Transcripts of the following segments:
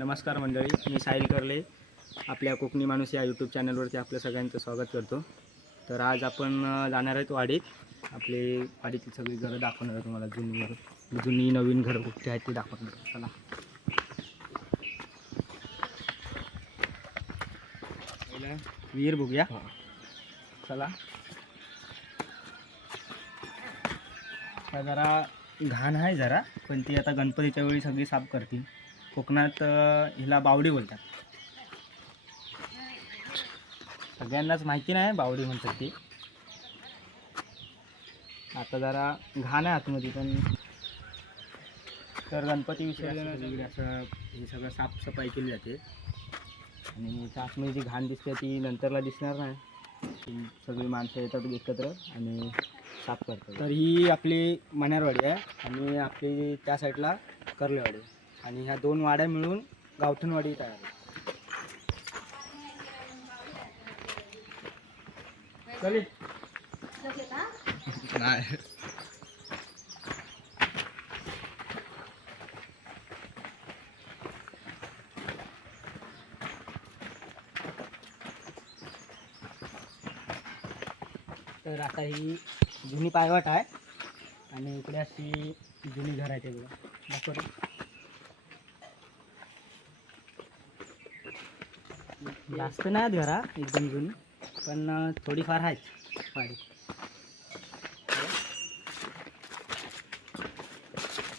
नमस्कार मंडळी मी साहिल करले. आपल्या कोकणी माणूस या यूट्यूब चॅनलवरती आपलं सगळ्यांचं स्वागत करतो. तर आज आपण जाणार आहेत वाडीत. आपले वाडीतली सगळी घरं दाखवणार आहे तुम्हाला जुनी घरं. जुनी नवीन घरं कुठे आहेत ते दाखवणार. चला. विहीर बघूया. चला. जरा घाण आहे जरा पण ती आता गणपतीच्या वेळी सगळी साफ करतील. कोकणात हिला बावडी बोलतात. सगळ्यांनाच माहिती नाही बावडी म्हणतात ती. आता जरा घाण आहे आतमध्ये पण तर गणपती विसर्जन असं हे सगळं साफसफाई केली जाते. आणि त्या आतमध्ये जी घाण दिसते ती नंतरला दिसणार नाही. ती सगळी माणसं येतात एकत्र आणि साफ करतात. तर ही आपली मण्यारवाडी आहे आणि आपली त्या साईडला कर्लेवाडी. आणि ह्या दोन वाड्या मिळून गावठणवाडी तयार नाही. तर आता ही जुनी पायवाट आहे. आणि इकडे अशी जुनी घर आहे ते बघा. दाखवतो जास्त नाही आहेत घरा एकदम जुनी पण थोडीफार आहेत वाडी.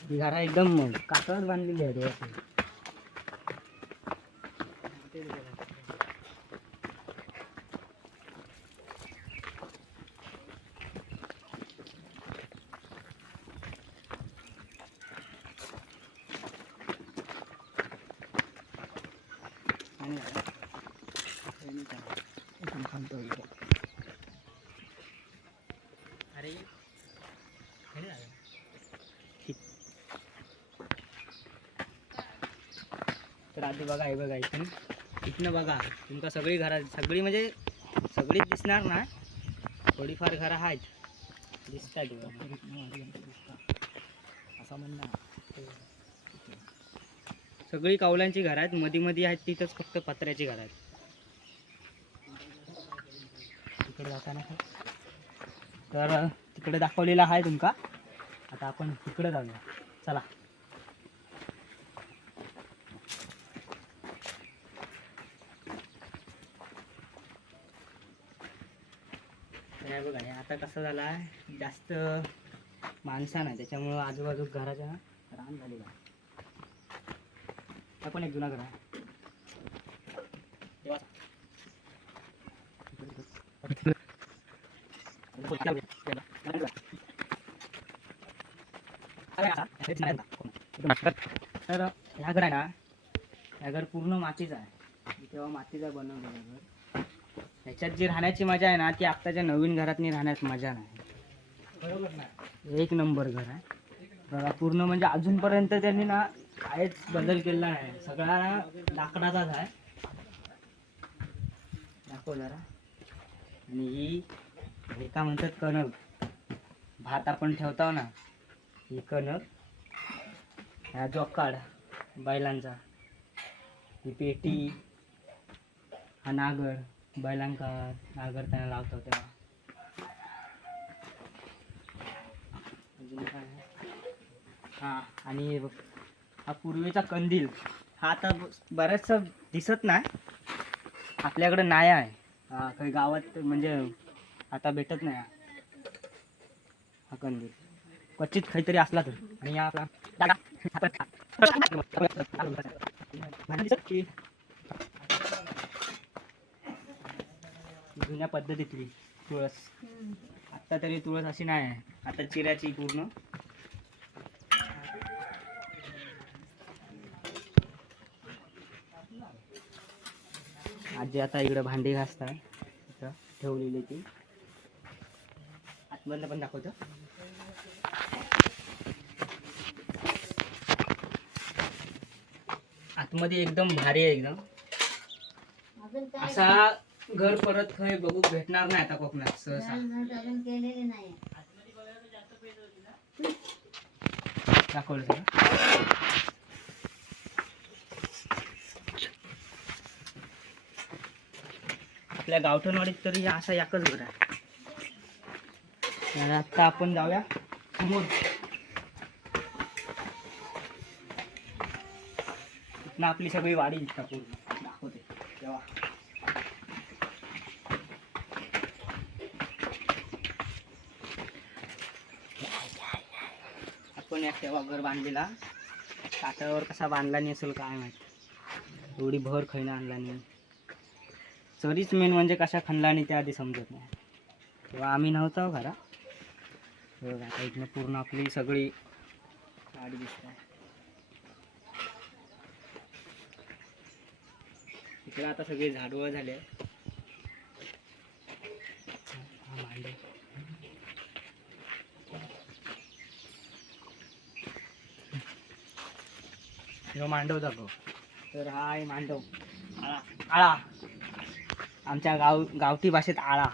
ही घरा एकदम कातळच बांधलेली आहे वरती. आणि इथून थांबतो. अरे तर आधी बघा हे बघा इथून. इथनं बघा तुमका सगळी घरा सगळी म्हणजे सगळीच दिसणार ना? थोडीफार घरं आहेत. दिसतात असं म्हणणं सगळी कौलांची घरं आहेत. मध्ये मध्ये आहेत तिथंच फक्त पत्र्याची घरं आहेत. तिकडे जाताना तर तिकडे दाखवलेला आहे तुमका. आता आपण तिकडे जाऊया. चला. बघा आता कसं झालं आहे जास्त माणसं नाही. त्याच्यामुळं आजूबाजू घराच्या रान झालेला आहे पण एक जुना घर आहे. तर ह्या घर आहे ना ह्या घर पूर्ण मातीचं आहे. तेव्हा मातीचं बनवलेलं घर. ह्याच्यात जी राहण्याची मजा आहे ना ती आत्ताच्या नवीन घरातनी राहण्यात मजा नाही. एक नंबर घर आहे. पूर्ण म्हणजे अजूनपर्यंत त्यांनी ना काहीच बदल केलेला नाही. सगळा लाकडाचाच आहे. दाखव जरा. आणि ही हे का म्हणतात कणक भात आपण ठेवताव ना ही कणक ह्या जोकाड बैलांचा. ही पेटी हा नागर बैलांका नागर त्यांना लावतो तेव्हा. अजून काय हा आणि हे बघ, हा पूर्वीचा कंदील. हा आता बऱ्याचसा दिसत नाही. आपल्याकडं नाही आहे. हा काही गावात म्हणजे आता भेटत नाही हा. कंदील. क्वचित काहीतरी असला तर. आणि या आपला जुन्या पद्धतीतली तुळस. आता तरी तुळस अशी नाही आहे. आता चिऱ्याची पूर्ण. आजी आता इकडे भांडी घासतात. ठेवलेली ती. बंद पण दाखवतो. आतमध्ये एकदम भारी आहे एकदम. असा घर परत खय बघू भेटणार नाही आता कोकणात सहसा. दाखवलं सर आपल्या गावठणवाडीत तरी असा एकच घर आहे. तर आता आपण जाऊया समोर. इथनं आपली सगळी वाडी दिसता पूर्ण. दाखवते. तेव्हा आपण या तेव्हा घर बांधलेला. काटावर कसा बांधला नाही असेल काय माहिती. एवढी भर खैना आणला नाही. चरीच मेन म्हणजे कशा खणला नाही त्या आधी समजत नाही. तेव्हा आम्ही नव्हतो घरा. आता इथनं पूर्ण आपली सगळी गाडी दिसत. आहे इकडे आता सगळे झाडवळ झाले मांडव मांडव दाखव. तर हा आहे मांडव. आळा आळा. आमच्या गाव गावठी भाषेत आळा.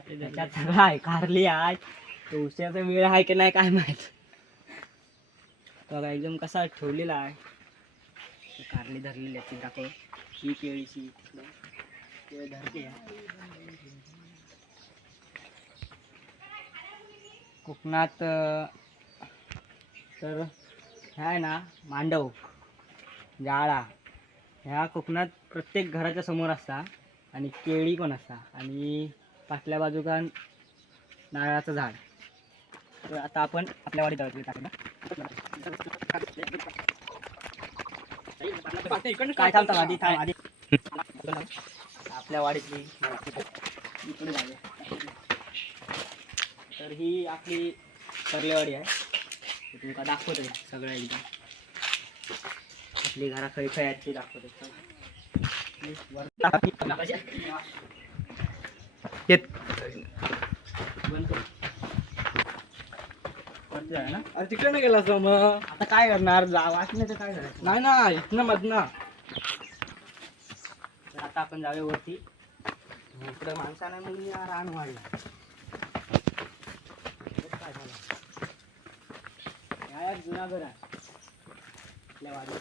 त्याच्यात सगळं आहे कारली आहे तो उशिराचा वेळ आहे की नाही काय माहीत. बघा एकदम कसा ठेवलेला आहे. कारली धरलेली आहे ती. दाखव ही केळीची. केळ धरते. आहे. कोकणात तर ह्या आहे ना मांडव जाळा. ह्या कोकणात प्रत्येक घराच्या समोर असता आणि केळी पण असता. आणि पाटल्या बाजूला नारळाचं झाड. तर आता आपण आपल्या वाडीत जाऊया टाकलं काय थांबता आधी? थांब आधी. आपल्या वाडीतली इकडे तर ही आपली कर्लेवाडी आहे. तुमका दाखवतो सगळं एकदम. आपली घरा खरी खयाची आहेत ती दाखवतो येत. ना अरे तिकडे नाही गेला असं मग. आता काय करणार? जा वाचण्याचं काय करायचं? नाही ना इथनं मधनं. तर आता आपण जाऊया वरती. इकडं माणसानं मग मी रान वाढला काय झालं. या एक जुना घर आहे आपल्या वाडीत.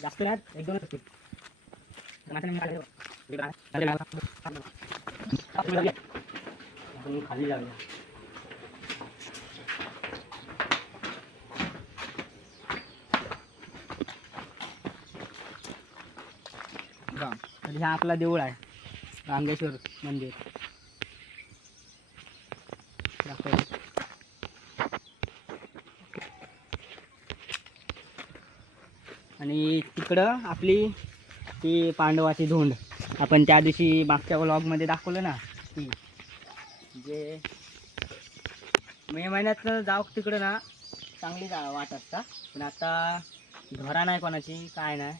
जास्त नाही एक दोनच असतील माणसाने मी काढलं. आपण खाली जाऊया तर हा आपला देऊळ आहे. रांगेश्वर मंदिर. आणि तिकडं आपली ती पांडवाची धोंड. आपण त्या दिवशी मागच्या व्लॉगमध्ये दाखवलं ना की जे मे महिन्यात जाऊ तिकडं ना चांगली जा वाट असता. पण आता घरा नाही कोणाची काय नाही.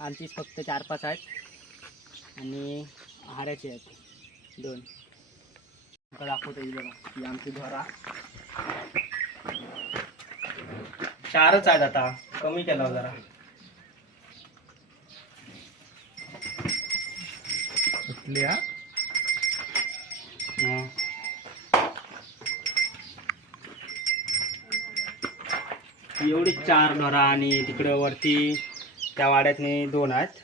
आमचीच फक्त चार पाच आहेत. आणि हाराचे आहेत. दोन. तुका दाखवतो बघा ही आमची घरा. चारच आहेत आता. कमी केला जरा. ही एवढी चार घरा आणि तिकडं वरती त्या वाड्यातनी दोन आहेत.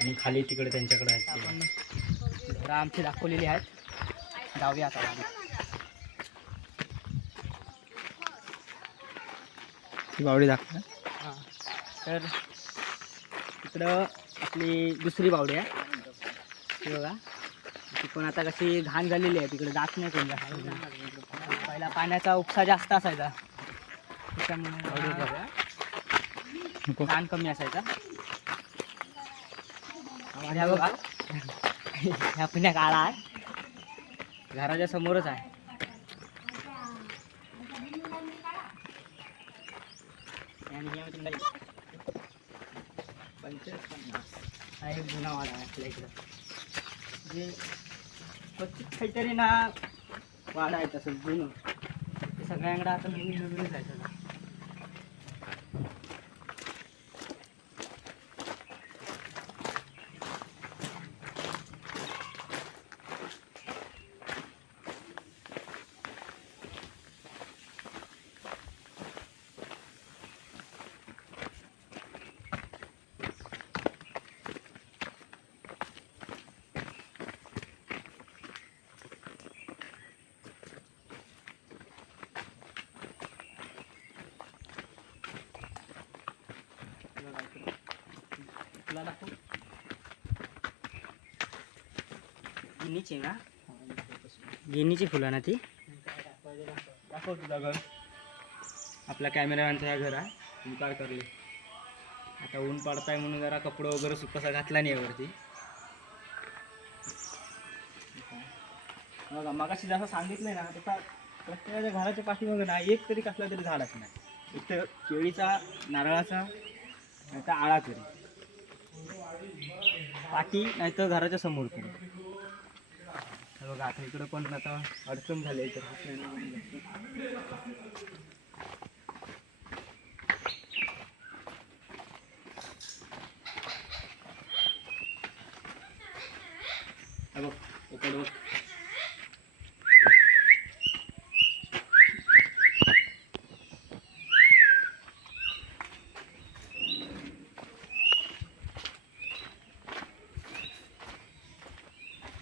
आणि खाली तिकडे त्यांच्याकडे आहेत आपण घरं आमची दाखवलेली आहेत. जाऊया आता. ती बावडी दाखव. हां. तर तिकडं आपली दुसरी बावडी आहे. बघा. ती पण आता कशी घाण झालेली आहे. तिकडे जात नाही कोण. पहिला पाण्याचा उपसा जास्त असायचा. त्याच्यामुळे घाण कमी असायचा. ह्या बघा. ह्या पुण्या काळा आहे. घराच्या समोरच आहे. पंचायत पन्नास. हा एक जुना वाडा आहे आपल्या इकडं. जे क्वचित काहीतरी ना वाढायचं असं जुनं. ते सगळ्यांकडे आता नवीन नवीनच जायचं गिनीची ना? गिनीची फुलं ना ती? दाखव तुझं घर आपला कॅमेरामॅनचं हे. घर आहे तू करले? आता ऊन पडताय म्हणून जरा कपडं वगैरे सुकासा घातला नाही वरती. बघा मगाशी जसं सांगितलंय ना तसा प्रत्येकाच्या घराच्या पाठीमागे ना एक तरी कसला तरी झाड नाही. एक तर केळीचा नारळाचा नाही तर आळा तरी. पाठी नाही तर घराच्या समोर बघा आता इकडं पण आता अडचण झाली तर हे बघ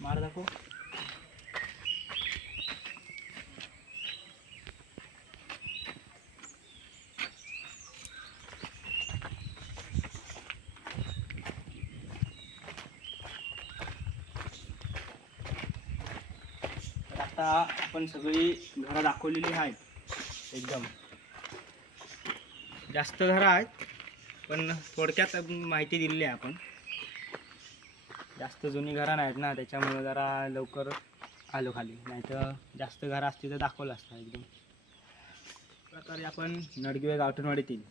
मार दाखव तर आता आपण सगळी घरं दाखवलेली आहेत. एकदम. जास्त घरं आहेत पण थोडक्यात माहिती दिलेली आहे आपण. जास्त जुनी घरं नाहीत ना त्याच्यामुळे जरा लवकर आलो खाली. नाहीतर जास्त घरं असतील तर दाखवलं असतं एकदम. प्रकारे आपण नडगिवे गावठणवाडीतील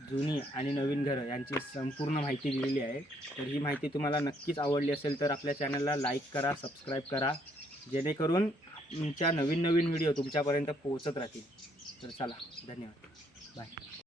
जुनी आणि नवीन घरं यांची संपूर्ण माहिती दिलेली आहे. तर ही माहिती तुम्हाला नक्कीच आवडली असेल तर आपल्या चॅनलला लाईक करा सबस्क्राईब करा. जेणेकरून तुमच्या नवीन नवीन व्हिडिओ तुमच्यापर्यंत पोहोचत राहतील. तर चला धन्यवाद. बाय